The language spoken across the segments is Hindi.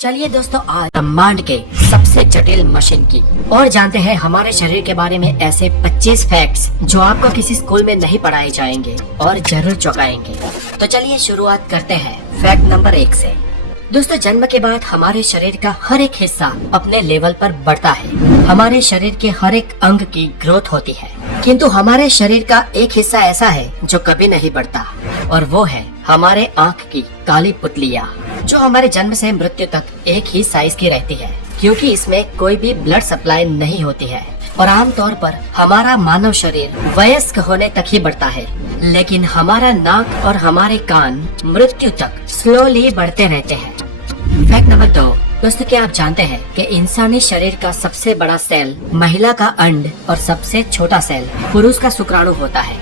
चलिए दोस्तों, आज ब्रह्मांड के सबसे जटिल मशीन की और जानते हैं हमारे शरीर के बारे में ऐसे 25 फैक्ट्स जो आपको किसी स्कूल में नहीं पढ़ाए जाएंगे और जरूर चौंकाएंगे। तो चलिए शुरुआत करते हैं फैक्ट नंबर 1 से। दोस्तों, जन्म के बाद हमारे शरीर का हर एक हिस्सा अपने लेवल पर बढ़ता है। हमारे शरीर के हर एक अंग की ग्रोथ होती है, किंतु हमारे शरीर का एक हिस्सा ऐसा है जो कभी नहीं बढ़ता, और वो है हमारे आँख की काली पुतलियाँ, जो हमारे जन्म से मृत्यु तक एक ही साइज की रहती है, क्योंकि इसमें कोई भी ब्लड सप्लाई नहीं होती है। और आमतौर पर हमारा मानव शरीर वयस्क होने तक ही बढ़ता है, लेकिन हमारा नाक और हमारे कान मृत्यु तक स्लोली बढ़ते रहते हैं। Fact number 2। दोस्तों, क्या आप जानते हैं कि इंसानी शरीर का सबसे बड़ा सेल महिला का अंड और सबसे छोटा सेल पुरुष का शुक्राणु होता है।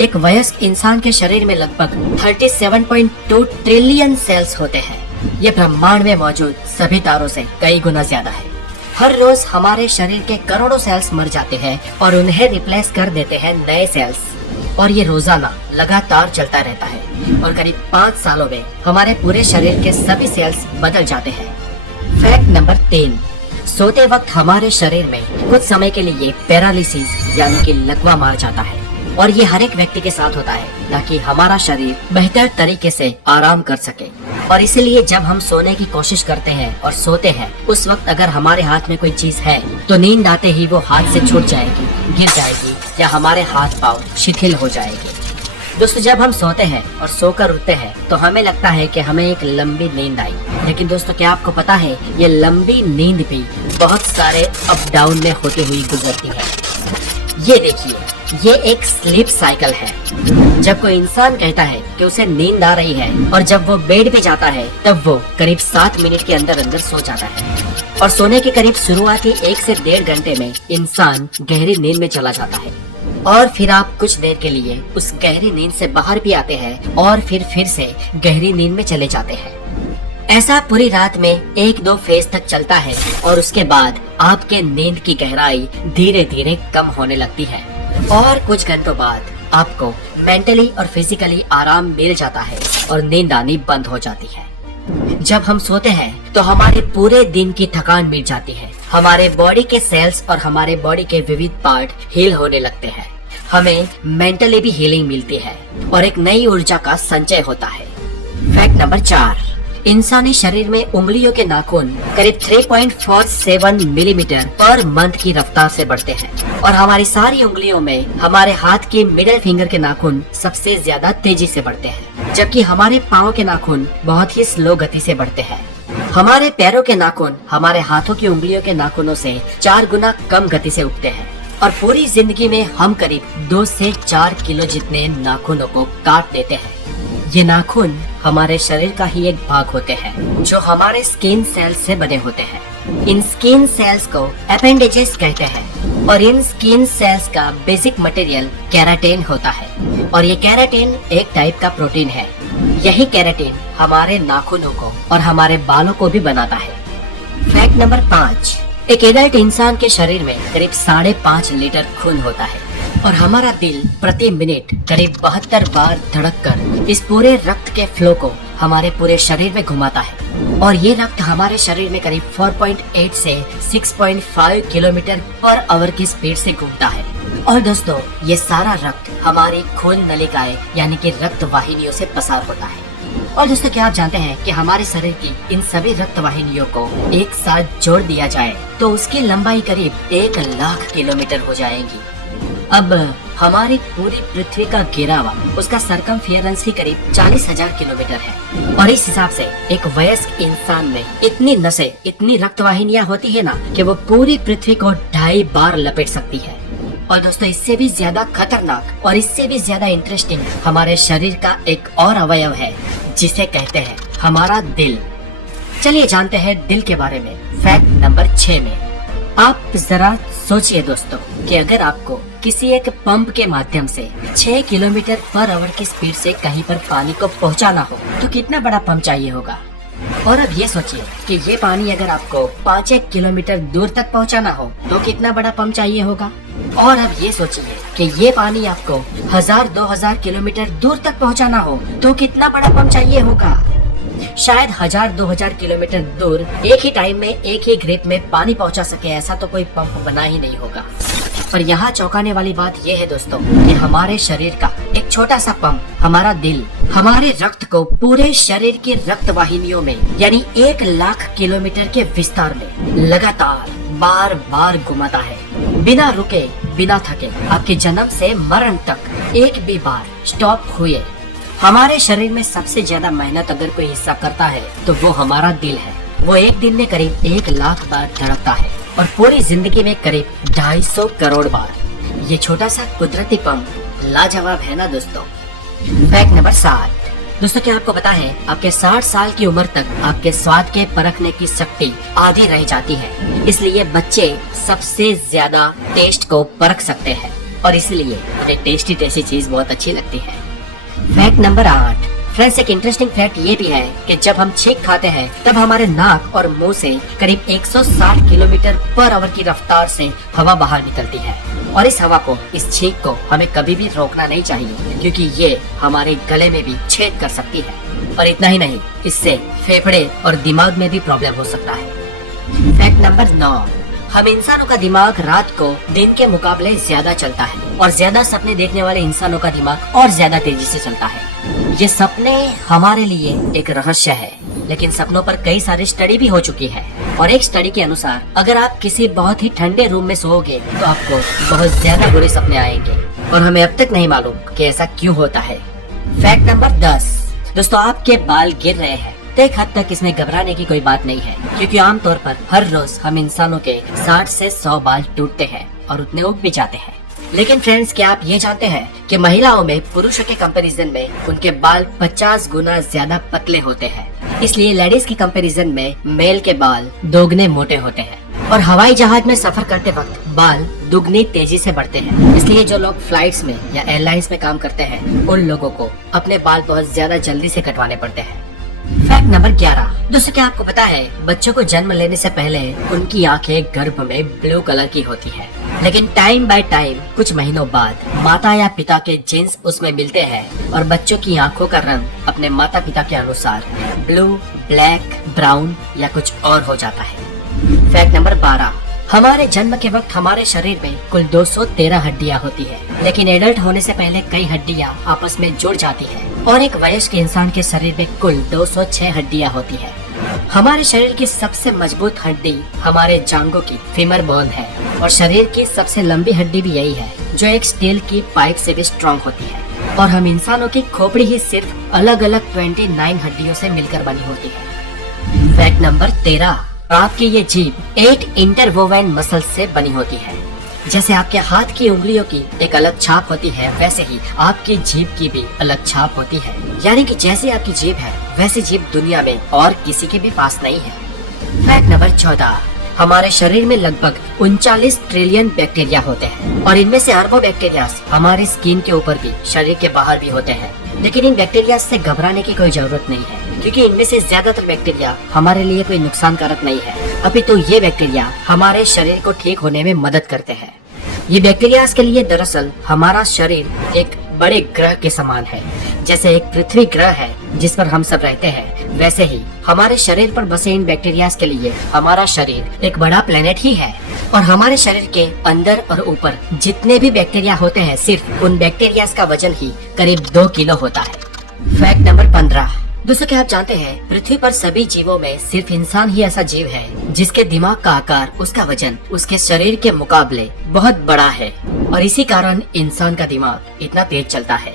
एक वयस्क इंसान के शरीर में लगभग 37.2 ट्रिलियन सेल्स होते हैं। ये ब्रह्मांड में मौजूद सभी तारों से कई गुना ज्यादा है। हर रोज हमारे शरीर के करोड़ों सेल्स मर जाते हैं और उन्हें रिप्लेस कर देते हैं नए सेल्स, और ये रोजाना लगातार चलता रहता है, और करीब 5 सालों में हमारे पूरे शरीर के सभी सेल्स बदल जाते हैं। Fact number 3। सोते वक्त हमारे शरीर में कुछ समय के लिए पैरालिसिस यानी कि लकवा मार जाता है, और ये हर एक व्यक्ति के साथ होता है ताकि हमारा शरीर बेहतर तरीके से आराम कर सके। और इसीलिए जब हम सोने की कोशिश करते हैं और सोते हैं, उस वक्त अगर हमारे हाथ में कोई चीज है तो नींद आते ही वो हाथ से छूट जाएगी, गिर जाएगी, या हमारे हाथ पाँव शिथिल हो जाएंगे। दोस्तों, जब हम सोते हैं और सोकर उठते हैं तो हमें लगता है कि हमें एक लंबी नींद आई, लेकिन दोस्तों क्या आपको पता है ये लंबी नींद भी बहुत सारे अप डाउन में होती हुई गुजरती है। ये देखिए, ये एक स्लीप साइकिल है। जब कोई इंसान कहता है कि उसे नींद आ रही है और जब वो बेड पे जाता है तब वो करीब 7 मिनट के अंदर अंदर सो जाता है, और सोने के करीब शुरुआती 1 से 1.5 घंटे में इंसान गहरी नींद में चला जाता है, और फिर आप कुछ देर के लिए उस गहरी नींद से बाहर भी आते हैं और फिर से गहरी नींद में चले जाते हैं। ऐसा पूरी रात में 1-2 फेज तक चलता है, और उसके बाद आपके नींद की गहराई धीरे धीरे कम होने लगती है, और कुछ घंटों बाद आपको मेंटली और फिजिकली आराम मिल जाता है और नींद आनी बंद हो जाती है। जब हम सोते हैं तो हमारे पूरे दिन की थकान मिट जाती है, हमारे बॉडी के सेल्स और हमारे बॉडी के विविध पार्ट हील होने लगते हैं, हमें मेंटली भी हीलिंग मिलती है और एक नई ऊर्जा का संचय होता है। Fact number 4। इंसानी शरीर में उंगलियों के नाखून करीब 3.47 मिलीमीटर पर मंथ की रफ्तार से बढ़ते हैं, और हमारी सारी उंगलियों में हमारे हाथ के मिडिल फिंगर के नाखून सबसे ज्यादा तेजी से बढ़ते हैं, जबकि हमारे पाँव के नाखून बहुत ही स्लो गति से बढ़ते हैं। हमारे पैरों के नाखून हमारे हाथों की उंगलियों के नाखूनों से 4 गुना कम गति से उगते हैं, और पूरी जिंदगी में हम करीब 2 से 4 किलो जितने नाखूनों को काट देते हैं। ये नाखून हमारे शरीर का ही एक भाग होते हैं जो हमारे स्किन सेल्स से बने होते हैं। इन स्किन सेल्स को एपेंडेजेस कहते हैं, और इन स्किन सेल्स का बेसिक मटेरियल केराटिन होता है, और ये केराटिन एक टाइप का प्रोटीन है। यही केराटिन हमारे नाखूनों को और हमारे बालों को भी बनाता है। Fact number 5। एक एडल्ट इंसान के शरीर में करीब 5.5 लीटर खून होता है, और हमारा दिल प्रति मिनट करीब 72 बार धड़ककर इस पूरे रक्त के फ्लो को हमारे पूरे शरीर में घुमाता है, और ये रक्त हमारे शरीर में करीब 4.8 से 6.5 किलोमीटर पर आवर की स्पीड से घूमता है। और दोस्तों, ये सारा रक्त हमारी खून नलिकाएं यानी कि रक्त वाहिनियों से पसार होता है। और दोस्तों, क्या आप जानते हैं कि हमारे शरीर की इन सभी रक्त वाहिनियों को एक साथ जोड़ दिया जाए तो उसकी लंबाई करीब 1 लाख किलोमीटर हो जाएगी। अब हमारी पूरी पृथ्वी का घेरावा, उसका सरकमफेरेंस ही करीब 40,000 किलोमीटर है, और इस हिसाब से एक वयस्क इंसान में इतनी नसें, इतनी रक्त वाहिनियां होती है ना कि वो पूरी पृथ्वी को 2.5 बार लपेट सकती है। और दोस्तों, इससे भी ज्यादा खतरनाक और इससे भी ज्यादा इंटरेस्टिंग हमारे शरीर का एक और अवयव है जिसे कहते हैं हमारा दिल। चलिए जानते हैं दिल के बारे में फैक्ट नंबर 6 में। आप जरा सोचिए दोस्तों कि अगर आपको किसी एक पंप के माध्यम से 6 किलोमीटर पर आवर की स्पीड से कहीं पर पानी को पहुंचाना हो तो कितना बड़ा पंप चाहिए होगा। और अब ये सोचिए कि ये पानी अगर आपको 5 किलोमीटर दूर तक पहुंचाना हो तो कितना बड़ा पंप चाहिए होगा। और अब ये सोचिए कि ये पानी आपको 1000-2000 किलोमीटर दूर तक पहुंचाना हो तो कितना बड़ा पंप चाहिए होगा। शायद 1000-2000 किलोमीटर दूर एक ही टाइम में एक ही ग्रिप में पानी पहुंचा सके, ऐसा तो कोई पंप बना ही नहीं होगा। पर यहाँ चौंकाने वाली बात यह है दोस्तों कि हमारे शरीर का एक छोटा सा पंप, हमारा दिल, हमारे रक्त को पूरे शरीर की रक्त वाहिनियों में यानी 1,00,000 किलोमीटर के विस्तार में लगातार बार बार घुमाता है, बिना रुके बिना थके, आपके जन्म से मरण तक एक भी बार स्टॉप हुए। हमारे शरीर में सबसे ज्यादा मेहनत अगर कोई हिस्सा करता है तो वो हमारा दिल है। वो एक दिन में करीब 1,00,000 बार धड़कता है और पूरी जिंदगी में करीब 250 करोड़ बार। ये छोटा सा कुदरती पंप लाजवाब है ना दोस्तों। Fact number 7। दोस्तों क्या आपको पता है आपके 60 साल की उम्र तक आपके स्वाद के परखने की शक्ति आधी रह जाती है, इसलिए बच्चे सबसे ज्यादा टेस्ट को परख सकते हैं और इसलिए उन्हें टेस्टी टेस्टी चीज बहुत अच्छी लगती है। Fact number 8। फ्रेंड्स एक इंटरेस्टिंग फैक्ट ये भी है कि जब हम छींक खाते हैं तब हमारे नाक और मुंह से करीब 160 किलोमीटर पर आवर की रफ्तार से हवा बाहर निकलती है और इस हवा को, इस छींक को हमें कभी भी रोकना नहीं चाहिए क्योंकि ये हमारे गले में भी छेद कर सकती है। और इतना ही नहीं, इससे फेफड़े और दिमाग में भी प्रॉब्लम हो सकता है। Fact number 9। हम इंसानों का दिमाग रात को दिन के मुकाबले ज्यादा चलता है और ज्यादा सपने देखने वाले इंसानों का दिमाग और ज्यादा तेजी से चलता है। ये सपने हमारे लिए एक रहस्य है, लेकिन सपनों पर कई सारी स्टडी भी हो चुकी है और एक स्टडी के अनुसार अगर आप किसी बहुत ही ठंडे रूम में सोओगे तो आपको बहुत ज्यादा बुरे सपने आएंगे और हमें अब तक नहीं मालूम कि ऐसा क्यों होता है। Fact number 10। दोस्तों आपके बाल गिर रहे हैं तो एक हद तक इसमें घबराने की कोई बात नहीं है क्योंकि आमतौर पर हर रोज हम इंसानों के 60 से 100 बाल टूटते हैं और उतने उग भी जाते हैं। लेकिन फ्रेंड्स क्या आप ये जानते हैं कि महिलाओं में पुरुषों के कंपैरिजन में उनके बाल 50 गुना ज्यादा पतले होते हैं, इसलिए लेडीज की कंपैरिजन में मेल के बाल दोगुने मोटे होते हैं और हवाई जहाज में सफर करते वक्त बाल दुगनी तेजी से बढ़ते हैं। इसलिए जो लोग फ्लाइट्स में या एयरलाइंस में काम करते हैं उन लोगों को अपने बाल बहुत ज्यादा जल्दी से कटवाने पड़ते हैं। Fact number 11। दोस्तों क्या आपको पता है बच्चों को जन्म लेने से पहले उनकी आंखें गर्भ में ब्लू कलर की होती है, लेकिन टाइम बाय टाइम कुछ महीनों बाद माता या पिता के जीन्स उसमें मिलते हैं और बच्चों की आंखों का रंग अपने माता पिता के अनुसार ब्लू, ब्लैक, ब्राउन या कुछ और हो जाता है। Fact number 12। हमारे जन्म के वक्त हमारे शरीर में कुल 213 हड्डियां होती है, लेकिन एडल्ट होने से पहले कई हड्डियां आपस में जुड़ जाती है और एक वयस्क इंसान के शरीर में कुल 206 हड्डियां होती है। हमारे शरीर की सबसे मजबूत हड्डी हमारे जांघों की फीमर बोन है और शरीर की सबसे लंबी हड्डी भी यही है जो एक स्टील की पाइप से भी स्ट्रॉन्ग होती है और हम इंसानों की खोपड़ी ही सिर्फ अलग अलग 29 हड्डियों से मिलकर बनी होती है। Fact number 13। आपकी ये जीभ 8 इंटरवोवन मसल से बनी होती है। जैसे आपके हाथ की उंगलियों की एक अलग छाप होती है वैसे ही आपकी जीभ की भी अलग छाप होती है, यानी कि जैसे आपकी जीभ है वैसी जीभ दुनिया में और किसी के भी पास नहीं है। Fact number 14। हमारे शरीर में लगभग 39 ट्रिलियन बैक्टीरिया होते हैं और इनमें से अरबों बैक्टीरिया हमारी स्किन के ऊपर भी, शरीर के बाहर भी होते हैं, लेकिन इन बैक्टीरिया से घबराने की कोई जरूरत नहीं है क्योंकि इनमें से ज्यादातर बैक्टीरिया हमारे लिए कोई नुकसान कारक नहीं है, अभी तो ये बैक्टीरिया हमारे शरीर को ठीक होने में मदद करते हैं। ये बैक्टीरिया के लिए दरअसल हमारा शरीर एक बड़े ग्रह के समान है। जैसे एक पृथ्वी ग्रह है जिस पर हम सब रहते हैं, वैसे ही हमारे शरीर पर बसे इन बैक्टीरिया के लिए हमारा शरीर एक बड़ा प्लेनेट ही है और हमारे शरीर के अंदर और ऊपर जितने भी बैक्टीरिया होते हैं सिर्फ उन बैक्टीरिया का वजन ही करीब 2 किलो होता है। Fact number 15। दोस्तों क्या आप जानते हैं पृथ्वी पर सभी जीवों में सिर्फ इंसान ही ऐसा जीव है जिसके दिमाग का आकार, उसका वजन उसके शरीर के मुकाबले बहुत बड़ा है और इसी कारण इंसान का दिमाग इतना तेज चलता है।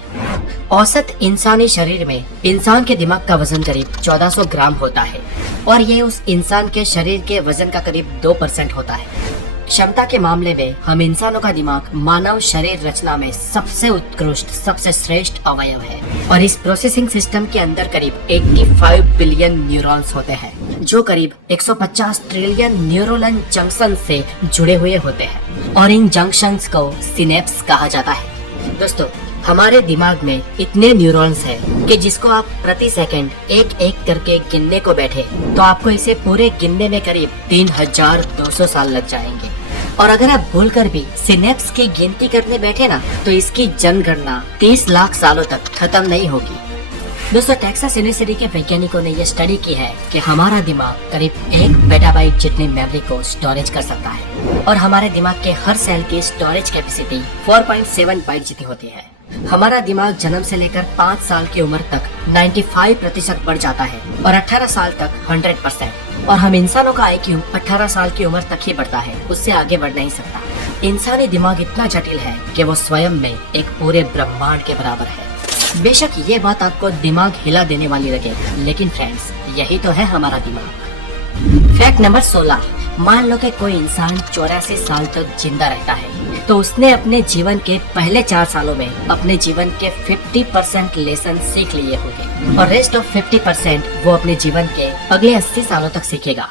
औसत इंसानी शरीर में इंसान के दिमाग का वजन करीब 1400 ग्राम होता है और ये उस इंसान के शरीर के वजन का करीब 2% होता है। क्षमता के मामले में हम इंसानों का दिमाग मानव शरीर रचना में सबसे उत्कृष्ट, सबसे श्रेष्ठ अवयव है और इस प्रोसेसिंग सिस्टम के अंदर करीब 85 बिलियन न्यूरॉन्स होते हैं जो करीब 150 ट्रिलियन न्यूरोनल जंक्शन से जुड़े हुए होते हैं और इन जंक्शंस को सिनेप्स कहा जाता है। दोस्तों हमारे दिमाग में इतने न्यूरॉन्स हैं कि जिसको आप प्रति सेकंड एक एक करके गिनने को बैठे तो आपको इसे पूरे गिनने में करीब 3200 साल लग जाएंगे और अगर आप भूलकर भी सिनेप्स की गिनती करने बैठे ना तो इसकी जनगणना 30 लाख सालों तक खत्म नहीं होगी। दोस्तों टेक्सास यूनिवर्सिटी के वैज्ञानिकों ने यह स्टडी की है कि हमारा दिमाग करीब 1 पेटाबाइट जितनी मेमोरी को स्टोरेज कर सकता है और हमारे दिमाग के हर सेल की स्टोरेज कैपेसिटी 4.7 बाइट जितनी होती है। हमारा दिमाग जन्म से लेकर 5 साल की उम्र तक 95% बढ़ जाता है और 18 साल तक 100%। और हम इंसानों का IQ 18 साल की उम्र तक ही बढ़ता है, उससे आगे बढ़ नहीं सकता। इंसानी दिमाग इतना जटिल है कि वो स्वयं में एक पूरे ब्रह्मांड के बराबर है। बेशक ये बात आपको दिमाग हिला देने वाली लगे, लेकिन फ्रेंड्स यही तो है हमारा दिमाग। Fact number 16। मान लो कि कोई इंसान 84 साल तक जिंदा रहता है, तो उसने अपने जीवन के पहले 4 सालों में अपने जीवन के 50% लेसन सीख लिए होंगे और रेस्ट ऑफ 50% वो अपने जीवन के अगले 80 सालों तक सीखेगा।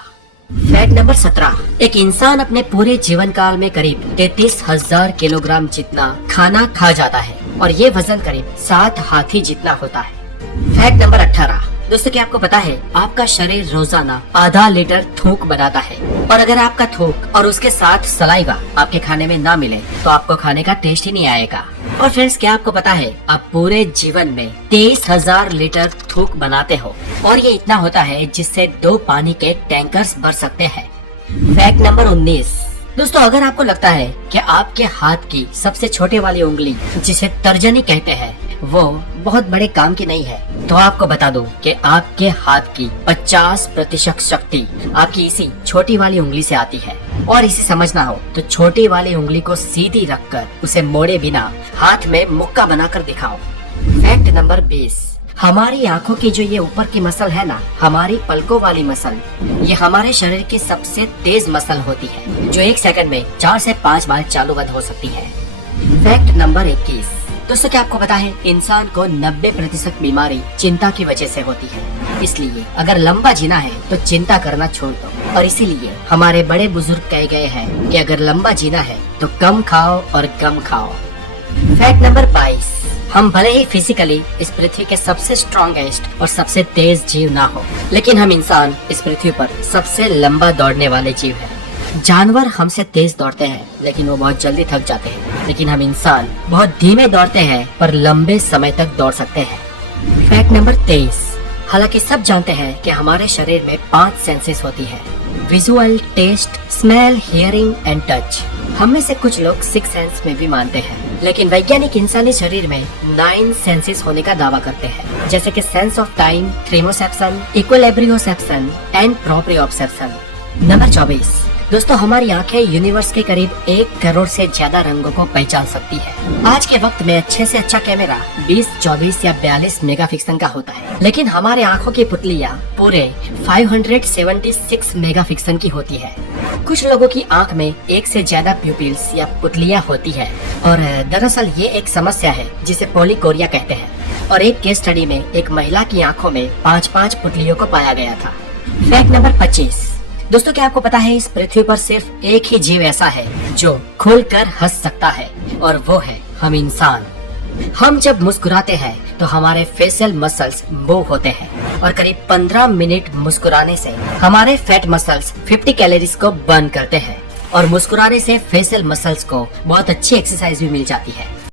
Fact number 17। एक इंसान अपने पूरे जीवन काल में करीब 33,000 किलोग्राम जितना खाना खा जाता है और ये वजन करीब 7 हाथी जितना होता है। Fact number 18। दोस्तों क्या आपको पता है आपका शरीर रोजाना आधा लीटर थूक बनाता है और अगर आपका थूक और उसके साथ सलाइवा आपके खाने में ना मिले तो आपको खाने का टेस्ट ही नहीं आएगा। और फ्रेंड्स क्या आपको पता है आप पूरे जीवन में 23,000 लीटर थूक बनाते हो और ये इतना होता है जिससे 2 पानी के टैंकर्स भर सकते हैं। Fact number 19। दोस्तों अगर आपको लगता है कि आपके हाथ की सबसे छोटे वाली उंगली जिसे तर्जनी कहते हैं वो बहुत बड़े काम की नहीं है, तो आपको बता दूं कि आपके हाथ की 50% शक्ति आपकी इसी छोटी वाली उंगली से आती है। और इसे समझना हो तो छोटी वाली उंगली को सीधी रखकर उसे मोड़े बिना हाथ में मुक्का बनाकर दिखाओ। Fact number 20। हमारी आंखों की जो ये ऊपर की मसल है ना, हमारी पलकों वाली मसल, ये हमारे शरीर की सबसे तेज मसल होती है जो 1 सेकंड में 4 से 5 बार चालू बंद हो सकती है। Fact number 21। दोस्तों क्या आपको पता है इंसान को 90% बीमारी चिंता की वजह से होती है, इसलिए अगर लंबा जीना है तो चिंता करना छोड़ दो। और इसीलिए हमारे बड़े बुजुर्ग कह गए हैं कि अगर लंबा जीना है तो कम खाओ और कम खाओ। Fact number 22। हम भले ही फिजिकली इस पृथ्वी के सबसे स्ट्रॉन्गेस्ट और सबसे तेज जीव ना हो, लेकिन हम इंसान इस पृथ्वी पर सबसे लंबा दौड़ने वाले जीव हैं। जानवर हमसे तेज दौड़ते हैं लेकिन वो बहुत जल्दी थक जाते हैं, लेकिन हम इंसान बहुत धीमे दौड़ते हैं पर लंबे समय तक दौड़ सकते हैं। Fact number 23। हालांकि सब जानते हैं कि हमारे शरीर में 5 सेंसेस होती है, visual, taste, smell, hearing and touch. हम में से कुछ लोग 6 सेंस में भी मानते हैं, लेकिन वैज्ञानिक इंसानी शरीर में 9 सेंसेस होने का दावा करते हैं, जैसे कि sense of time, thermoception, equilibrioception and proprioception. Number 24। दोस्तों हमारी आंखें यूनिवर्स के करीब 1 करोड़ से ज्यादा रंगों को पहचान सकती है। आज के वक्त में अच्छे से अच्छा कैमरा 20, 24 या 42 मेगापिक्सल का होता है, लेकिन हमारे आंखों की पुतलियां पूरे 576 मेगापिक्सल की होती है। कुछ लोगों की आंख में 1 से ज्यादा प्यूपिल्स या पुतलियां होती है और दरअसल ये एक समस्या है जिसे पॉलीकोरिया कहते हैं। और एक केस स्टडी में एक महिला की आंखों में 5-5 पुतलियों को पाया गया था। Fact number 25। दोस्तों क्या आपको पता है इस पृथ्वी पर सिर्फ एक ही जीव ऐसा है जो खुलकर हंस सकता है और वो है हम इंसान। हम जब मुस्कुराते हैं तो हमारे फेशियल मसल्स मूव होते हैं और करीब 15 मिनट मुस्कुराने से हमारे फैट मसल्स 50 कैलोरीज को बर्न करते हैं और मुस्कुराने से फेशियल मसल्स को बहुत अच्छी एक्सरसाइज भी मिल जाती है।